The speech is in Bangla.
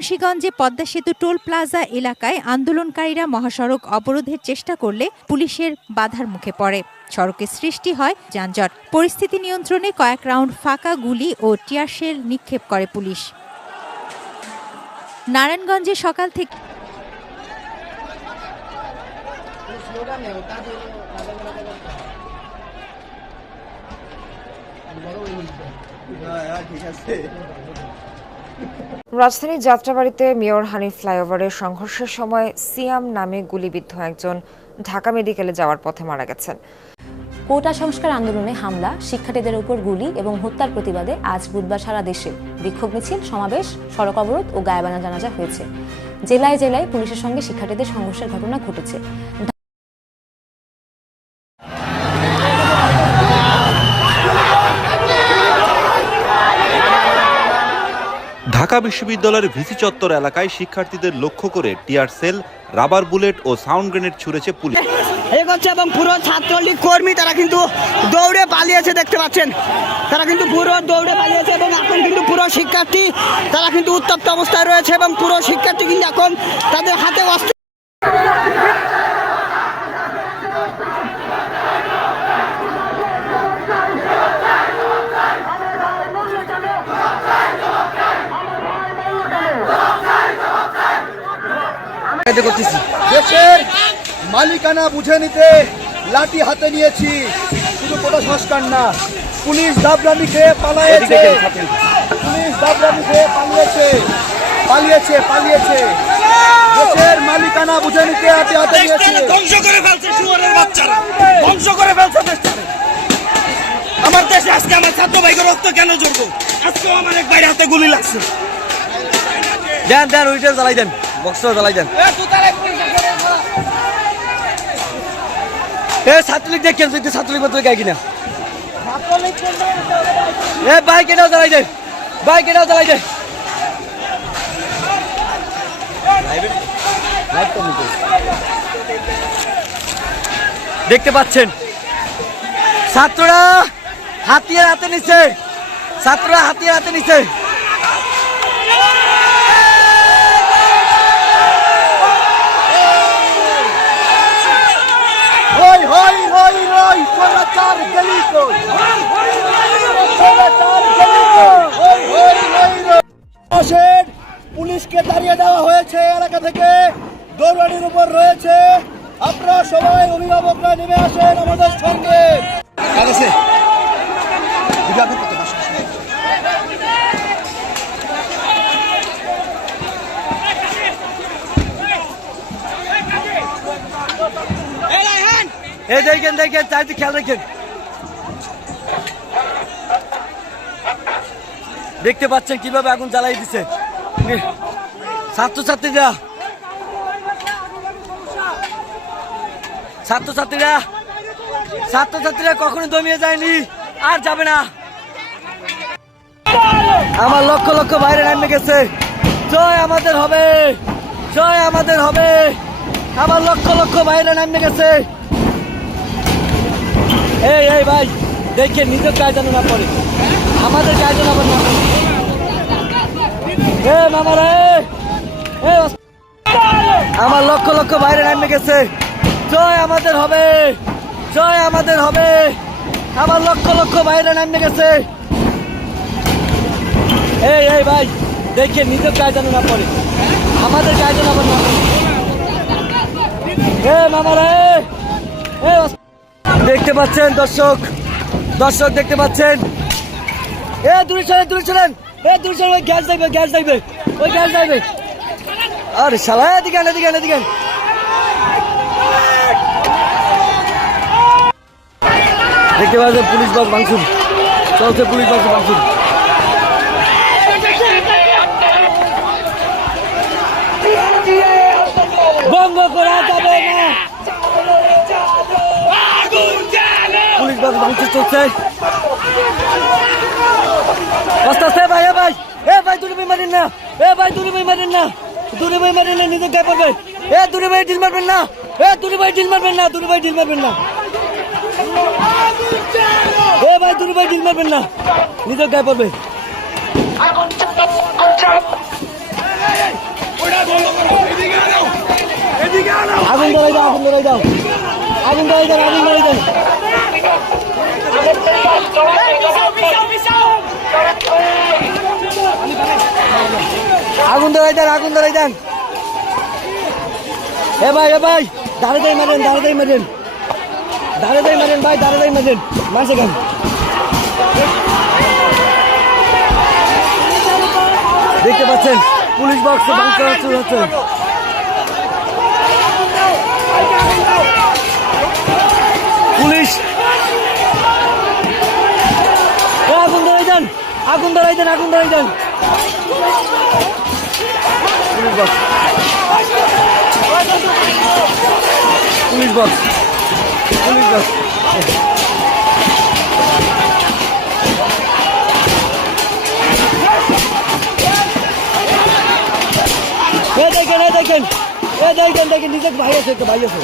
মুন্সিগঞ্জে পদ্মা সেতু টোল প্লাজা এলাকায় আন্দোলনকারীরা মহাসড়ক অবরোধের চেষ্টা করলে পুলিশের বাধার মুখে পড়ে। সড়কে সৃষ্টি হয় যানজট। পরিস্থিতি নিয়ন্ত্রণে কয়েক রাউন্ড ফাঁকা গুলি ও টিয়ারশেল নিক্ষেপ করে পুলিশ। নারায়ণগঞ্জে সকাল থেকে রাজধানীর যাত্রাবাড়ীতে মেয়র হানিফ ফ্লাইওভারের সংঘর্ষের সময় সিয়াম নামে গুলিবিদ্ধ একজন ঢাকা মেডিকেলে যাওয়ার পথে মারা গেছেন। কোটা সংস্কার আন্দোলনে হামলা, শিক্ষার্থীদের উপর গুলি এবং হত্যার প্রতিবাদে আজ বুধবার সারা দেশে বিক্ষোভ মিছিল, সমাবেশ, সড়ক অবরোধ ও গায়েবানা জানাজা হয়েছে। জেলায় জেলায় পুলিশের সঙ্গে শিক্ষার্থীদের সংঘর্ষের ঘটনা ঘটেছে। ঢাকা বিশ্ববিদ্যালয়ের ভিসি চত্বর এলাকায় শিক্ষার্থীদের লক্ষ্য করে টিয়ার সেল, রাবার বুলেট ও সাউন্ড গ্রেনেড ছুড়েছে পুলিশ। এবং পুরো ছাত্রলীগ কর্মী তারা কিন্তু দৌড়ে পালিয়েছে, দেখতে পাচ্ছেন তারা কিন্তু পুরো দৌড়ে পালিয়েছে এবং এখন কিন্তু পুরো শিক্ষার্থী তারা কিন্তু উত্তপ্ত অবস্থায় রয়েছে এবং পুরো শিক্ষার্থী কিন্তু এখন তাদের হাতে অস্ত্র। দেশের মালিকানা বুঝে নিতে লাঠি হাতে নিয়েছি, শুধু কোটা সংস্কার না, পুলিশ দাবরানি খেয়ে পালিয়েছে, পুলিশ দাবরানি খেয়ে পালিয়েছে। দেশের মালিকানা বুঝে নিতে হাতে নিয়েছি। ধ্বংস করে ফেলছে শুয়োরের বাচ্চারা, ধ্বংস করে ফেলছে দেশটাকে। আমার দেশে আজকে আমার ছাত্র ভাইকে রক্ত কেন জড়বো? আজকেও আমার এক ভাইয়ের হাতে গুলি লাগছে। দেন উইটার জ্বালাই দেন, বক্স জ্বালাই দেন। ছাত্রলীগ দেখেন, ছাত্রলীগ মতো গায়ে কিনা বাইক এটাও জ্বালাই দেন, বাইক এটাও জ্বালাই দেন। দেখতে পাচ্ছেন ছাত্ররা হাতিয়ার হাতে নিচ্ছে, পুলিশকে তাড়িয়ে দেওয়া হয়েছে এলাকা থেকে, দৌড়ানির উপর রয়েছে। আপনারা সবাই অভিভাবকরা নেমে আসেন আমাদের সঙ্গে। দেখেন চারদিকে খেয়াল রাখেন। দেখতে পাচ্ছেন কিভাবে আগুন জ্বালাই দিচ্ছে ছাত্রছাত্রীরা কখনো দমিয়ে যায়নি, আর যাবে না। আমার লক্ষ লক্ষ বাইরে নামে গেছে। জয় আমাদের হবে, আমার লক্ষ লক্ষ বাইরে নামে গেছে। এই ভাই দেখে নিজের গায়ে যেন না পড়ে, আমাদের গায়ে যেন আবার না পড়ে। আমার লক্ষ লক্ষ বাইরে নামে গেছে। জয় আমাদের হবে, আমার লক্ষ লক্ষ বাইরে নামে গেছে। এই ভাই দেখে নিজের গায়ে যেন না পড়ে, আমাদের গায়ে যেন আবার না পড়ে। দেখতে পাচ্ছেন দর্শক দেখতে পাচ্ছেন। দূরে চলেন, ওই গ্যাস যাইবে। আরে শালা এদিকে দেখতে পাচ্ছেন পুলিশ বাস ভাঙচুর চলছে, বন্ধ করা যাবে না, পুলিশ বাস ভাঙচুর চলছে। আস্তে ভাই দূরে ভাই মারেন না, নিজের গায়ে পড়বে। দূরে ভাই ঢিল মারবেন না, দূরে ভাই ঢিল মারবেন না, নিজের গায়ে পড়বে। ধরাই দাও, আগুন ধরাই দাও, আগুন ধরাই দেন, আগুন ধরাই দেন। আগুন ধরাই দেন, আগুন ধরাই দেন। এ ভাই দাঁড়াতেই মারেন, দাঁড়াতেই মারেন, দাঁড়াতেই মারেন ভাই, দাঁড়াতেই মারেন, মারছে কেন? দেখতে পাচ্ছেন পুলিশ বক্স ভাঙচুর হচ্ছে। পুলিশ আগুন ধরাই দেন, আগুন ধরাই দেন, আগুন ধরাই দেন। Police box, police box, police box. দেখেন, দেখেন, দেখেন, দেখেন, নিজের ভাই আছে, একটা ভাই আছে।